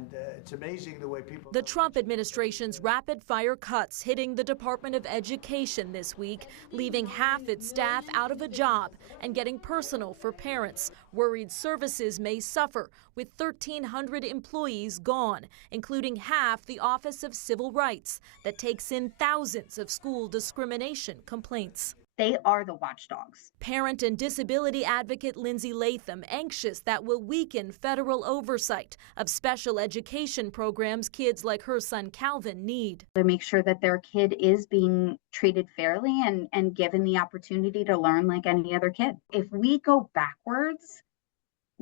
And it's amazing the way people... The Trump administration's rapid-fire cuts hitting the Department of Education this week, leaving half its staff out of a job and getting personal for parents, worried services may suffer with 1,300 employees gone, including half the Office of Civil Rights that takes in thousands of school discrimination complaints. They are the watchdogs. Parent and disability advocate Lindsay Latham anxious that will weaken federal oversight of special education programs kids like her son Calvin need. To make sure that their kid is being treated fairly and given the opportunity to learn like any other kid. If we go backwards,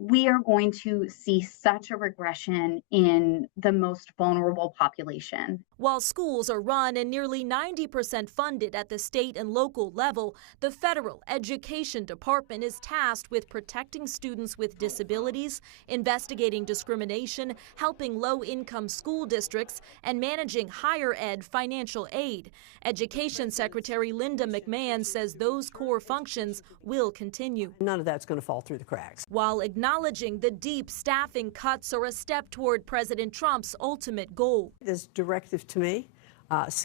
we are going to see such a regression in the most vulnerable population. While schools are run and nearly 90% funded at the state and local level, the federal education department is tasked with protecting students with disabilities, investigating discrimination, helping low-income school districts, and managing higher ed financial aid. Education Secretary Linda McMahon says those core functions will continue. None of that's going to fall through the cracks. While acknowledging the deep staffing cuts are a step toward President Trump's ultimate goal. This directive to me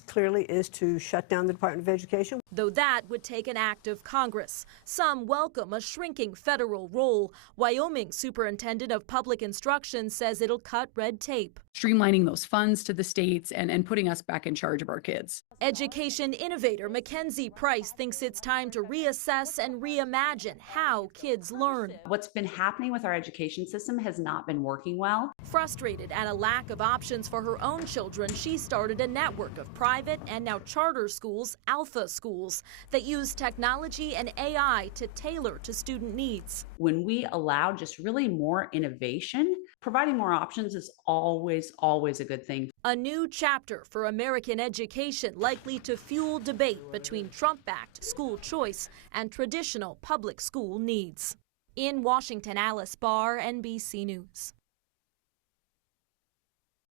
clearly is to shut down the Department of Education. Though that would take an act of Congress. Some welcome a shrinking federal role. Wyoming Superintendent of Public Instruction says it'll cut red tape. Streamlining those funds to the states and putting us back in charge of our kids. Education innovator Mackenzie Price thinks it's time to reassess and reimagine how kids learn. What's been happening with our education system has not been working well. Frustrated at a lack of options for her own children, she started a network of private and now charter schools, Alpha schools, that use technology and AI to tailor to student needs. When we allow just really more innovation, providing more options is always a good thing. A new chapter for American education likely to fuel debate between Trump-backed school choice and traditional public school needs. In Washington, Alice Barr, NBC News.